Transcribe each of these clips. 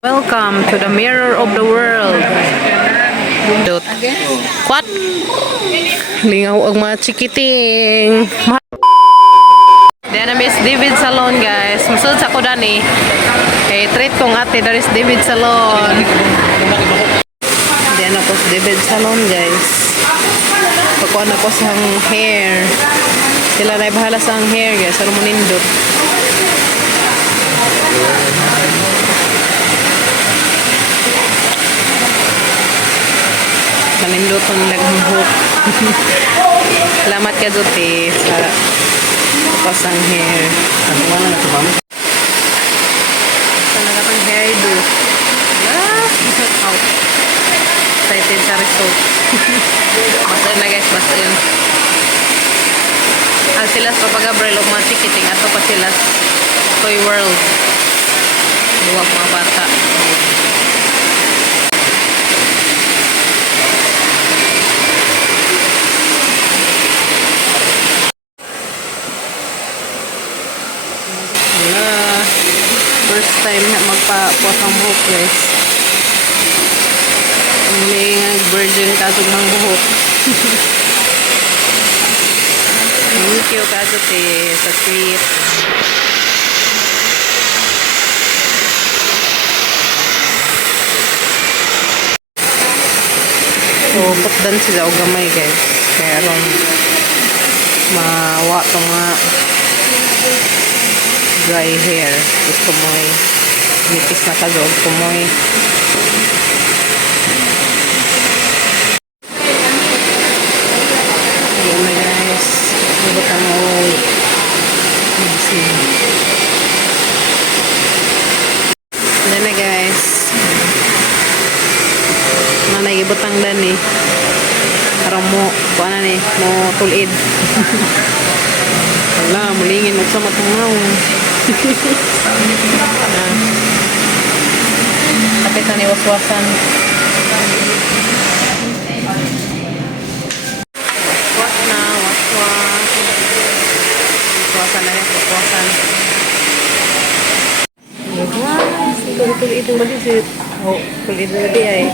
Welcome to the mirror of the world. Dot. What? Lingaw ang mga chikiting. Diyan na Miss David Salon, guys. Masud sa ko dani. Kay treat kong ate dari sa David Salon. Diyan ako sa David Salon, guys. Pagkuhan ako sa hair. Sila na bahala sa hair, guys. Ano mo nindot? Naninduton nilang hook. Salamat ka Duti sa pasang hair. Ano man na ito, ma'am? Sa nagatang hairdo. Out. Excited sa result. Basta yun na guys, basta yun. Ang sila sa pag-abril o mga ticketing ato pa sila Toy World. Buwag mga bata. First time na magpa-pot ang buhok, guys. May virgin kasog ng buhok. Thank you, Kasote, sa treat. So, putdan sila o gamay, guys. Kaya ron mawa ito mga dry hair. Gusto mo nipis na kazoog ko mo yun na guys. Ibutang mo yan na guys. Nanay ibutang dan parang mo kuha na mo tulid. Wala, mulingin mo sa matungaw. Kapit na ni waswasan. Waswas na, waswas. Waswasan na rin, waswasan. Tuloy itong malisit. Tuloy ito na di ay.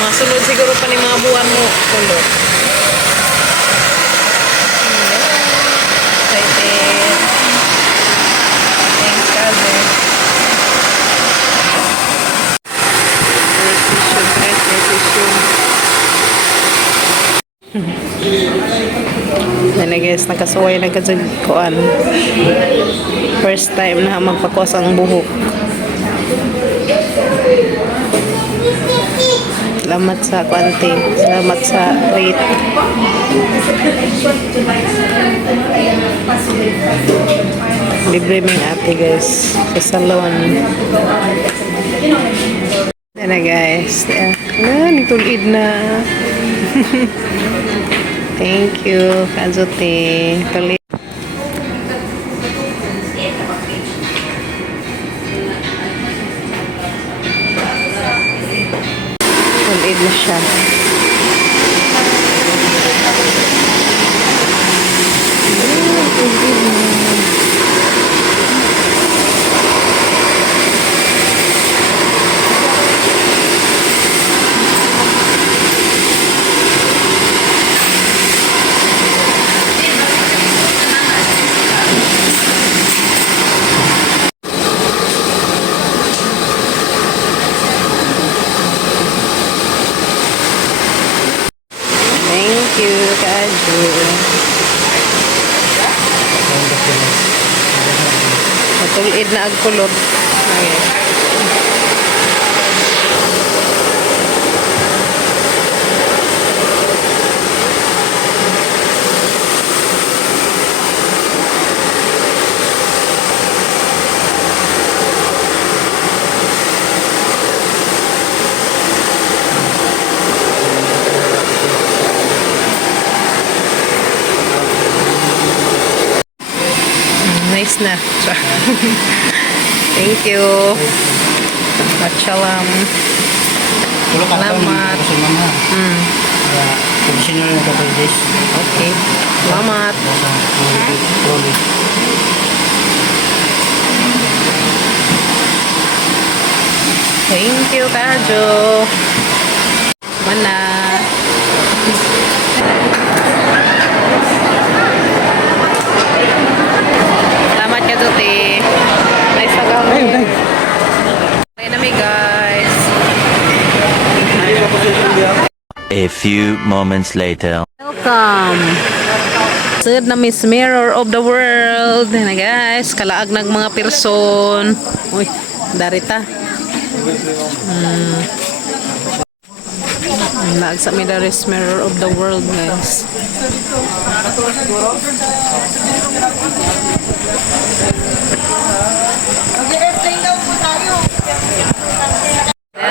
Masunod siguro pa ni mga buwan mo. Kulo. Excited. Thanks, cousin. Precision. Yan na guys, nakasuway na kazagkuan. First time na magpakos ang buhok. Salamat sa kwante. Salamat sa rate. Libre ming ate guys. Sa salon. Yan na guys. Nitulid na. Thank you. Kazote. Tulid. Tulid na siya. Thank you, Kaju. Matulid na agkulot. Nice na. Thank you. Machalam. Salamat. Mm. sino na ito kay Jess. Okay. Salamat. Trolley. Thank you, Kajo. Mana? Salamat, Kajo, te. Nice pag-awin. Bye na mi, guys. A few moments later. Welcome. Sud na Miss Mirror of the World. Na guys, kalaag ng mga person. Uy, darita. Naagsa mi Miss Mirror of the World, guys.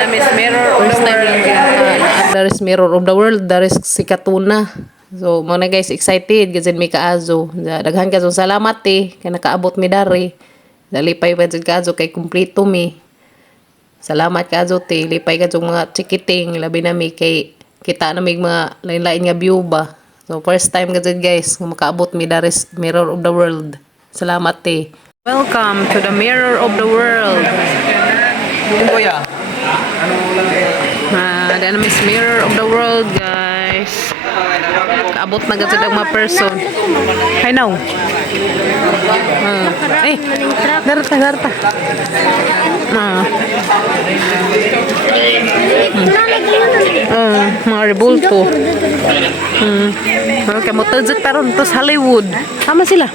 Miss Mirror of the World. There is Mirror of the World. There is si Katuna. So, mga guys, excited. Kasi may kaazo. Daghan ka so salamat eh. Kaya nakaabot mi dari. Dalipay pa dyan kaazo kay kumplito mi. Salamat kaazo te. Lipay ka dyan mga chikiting. Labi na mi kay kita na may mga lain-lain nga view ba. So, first time ka dyan guys. Makaabot mi dari Mirror of the World. Salamat te. Welcome to the Mirror of the World. Then Miss Mirror of the World, guys. Kaabot na gazid ang mga person. Hi now. Darata. Mga rebulto. Okay, mo tadjut taron to sa Hollywood. Sama sila.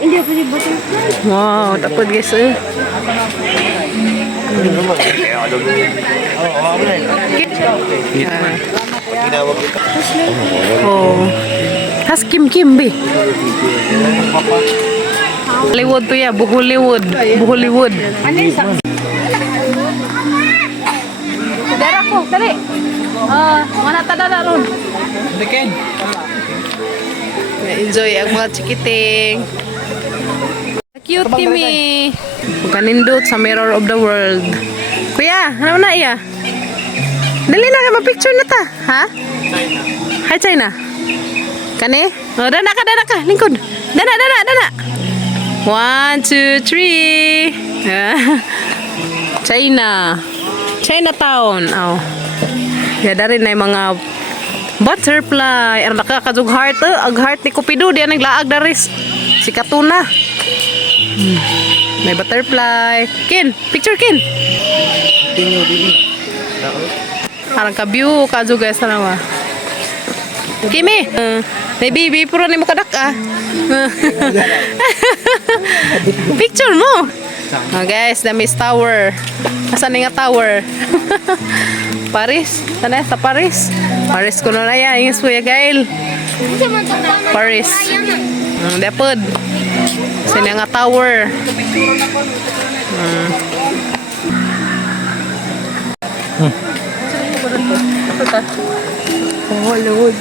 Wow, tapos guys has Kim be Hollywood to ya, Hollywood. Dara ko, dali. Mana tada ron. Bikin. Enjoy ang mga chikiting. Cute Kimi. Kanindot sa Mirror of the World. Kuya, ano na iya? Dali na ka ma-picture na ta, ha? Hi China. Kani? Oh, dana ka, lingkod. Dana. 1, 2, 3. China. Chinatown. Oh. Ya dari na yung mga butterfly. Ang nakakadug heart, ag heart ni Cupido diyan naglaag dari si Katuna. May butterfly. Kin, picture Kin. Arang ka-view kajo guys na Kimi, baby puro ni mo kadak picture mo. Guys, the Miss Tower. Asan nga tower? Paris. Sana sa Paris. Paris ko na yan. Ingis po ya Gail. Paris. Depod. Sini nga tower. Hollywood.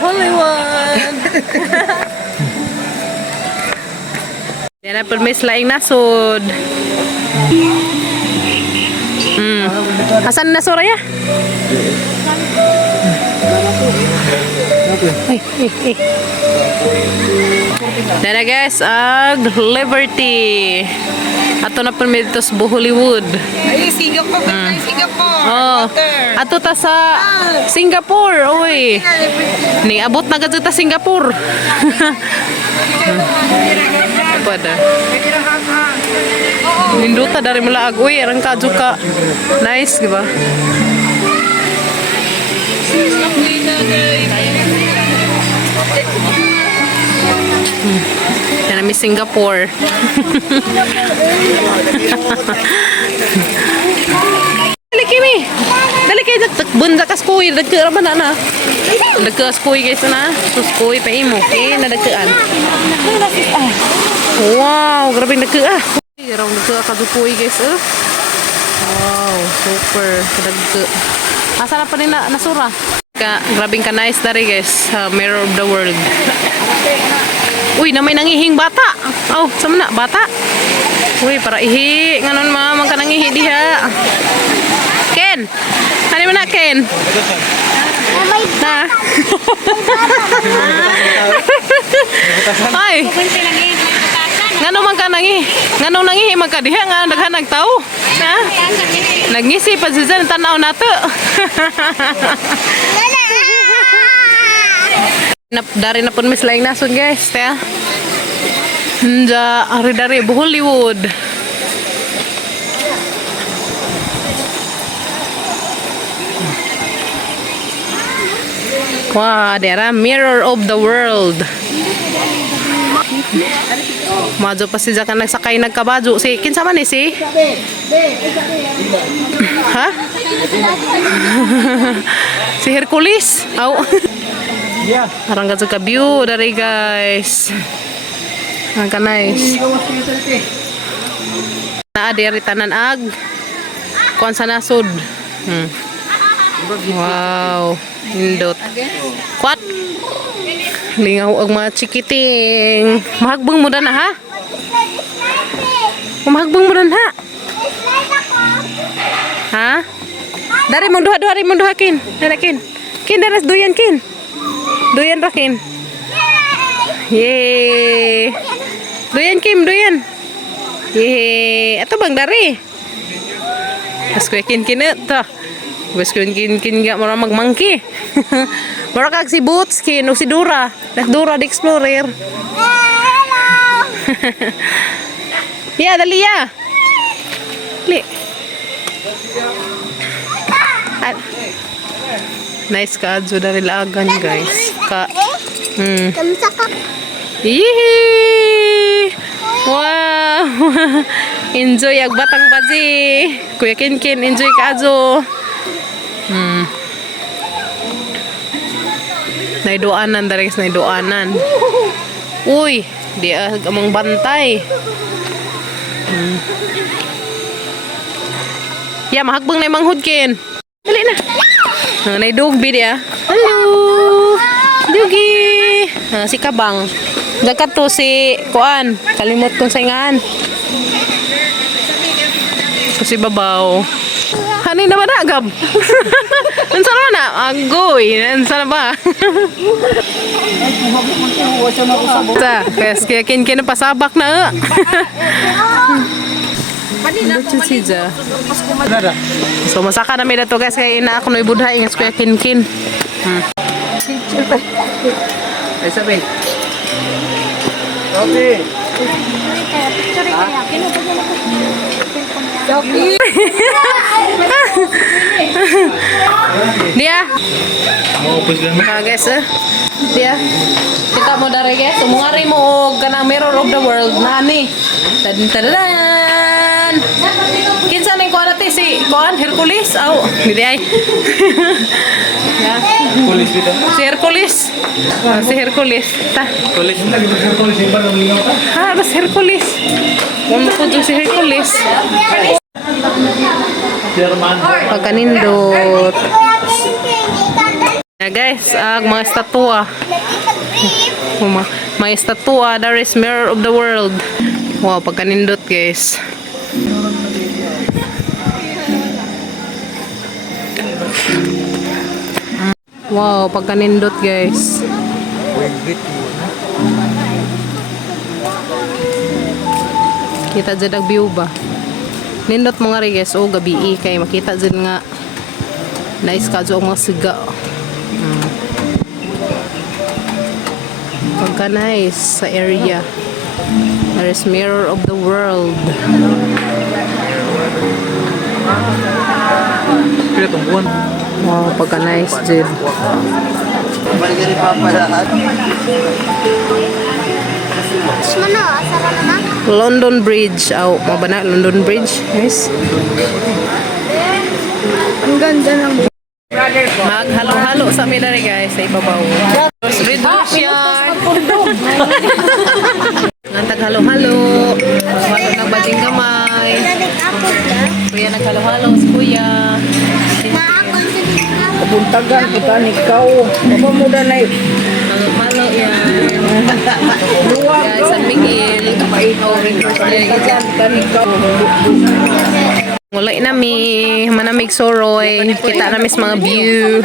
Hollywood. Yan na permis laing nasod. Asan na soraya? Dana guys, Liberty. Ato na permit dito sa Hollywood. Ay, Singapore. Singapore. Oh, ato ta sa Singapore. Oy. Ni abot na gadto ta Singapore. Pada. Ninduta dari mula agoy, arang kadyo ka. Nice, di ba? Yan na Singapore. Dali Kimi. Dali kayo bunja ka skoy, dagka ra na. Dagka skoy guys na. So skoy pa imo kay na dagkaan. Wow, grabe dagka. Raw dagka ka skoy guys. Wow, super dagka. Asa na pa ni nasura? Grabing ka nice dari guys. Mirror of the World. Uy, na may nangihing bata. Oh, sama na bata. Uy, para ihi. Nganon man ka nangihi diha. Ken. Ano man na Ken? Na. Ay. Ngano man ka nangi? Ngano nangi magkadiha nga daghan nagtaw? Ha? Nagngisi pa siya ng tanaw nato. Dari na pun mis laing nasun guys, ya. Nja ari dari Hollywood. Wah, dera Mirror of the World. Majo pa si Jaka nagsakay nagkabadyo. Si kinsa man ni si? Ha? Si Hercules. Aw. Parang ka sa view dari guys. Ang nice. Naa diri tanan ag. Kuan sa nasod. Wow. Indot. Kwat. Lingaw ang mga chikiting. Mahagbang mo na ha? Mahagbang mo na ha? Ha? Dari mong duha kin. Dari kin. Kin daras duyan kin. Duyan ra kin. Yay. Duyan Kim, duyan. Yay. Ato bang dari? Mas ko kin to. Mas ko kin nga mura magmangki. Mura kag si Boots kin o si Dora. Dora the Explorer. Ya, dali ya. Li. Nice ka adjo dari lagan guys. Ka. Yee! Wow! Enjoy ang batang baji. Kuya Kinkin, enjoy ka adjo. Naidoanan dari guys, naidoanan. Uy, dia amang bantay. Ya, mahagbang na manghud kin. Dali na. Naidugbi dia. Hello. Dugi. Si Kabang. Dakat to si Kuan. Kalimot kong saingan. Si Babaw. Haning na ba na, Gab? Nansa na na? Agoy. Nansa na ba? Kaya kin pasabak na. Lucu sih ja. So masaka na may dato guys kaya ina ako no ibudha ingas kuya kin. Ay sabi. Okay. Dia. Guys dia. Kita mo dari guys, sumungari mo og kanang Mirror of the World nani. Tadin. Kinsa ning kuan ati si kuan Hercules? Aw, dili ay. Polis dito. Si Hercules. Si Hercules. Ta. Polis yung parang lingaw ka. Ha, mas Hercules. Kung po si Hercules. German. Pagkanindot. Ya guys, mga estatwa. Mga estatwa, there is Mirror of the World. Wow, pagkanindot guys. Wow, pagkanindot guys. Kita jud ang view ba? Nindot mo nga rin guys, o gabi kay makita dyan nga nice ka dyan mga siga. Pagka nice sa area. There is Mirror of the World. Kaya tungguan. Wow, pagka nice dyan. Balik-balik pa lahat. London Bridge. Oh, mo ba na? London Bridge. Guys. Ang ganda ng Maghalo-halo sa amin na rin guys. Sa ibabaw. Red Russian. Nagtaghalo-halo. Halo ng bading gamay. Kuya naghalo-halo. Si Kuya. Kabuntagan, kita ikaw. Apa muda na yun? Halo-halo yan. Guys, San Miguel. Wala nami manamig soroy. Kita namis mga view.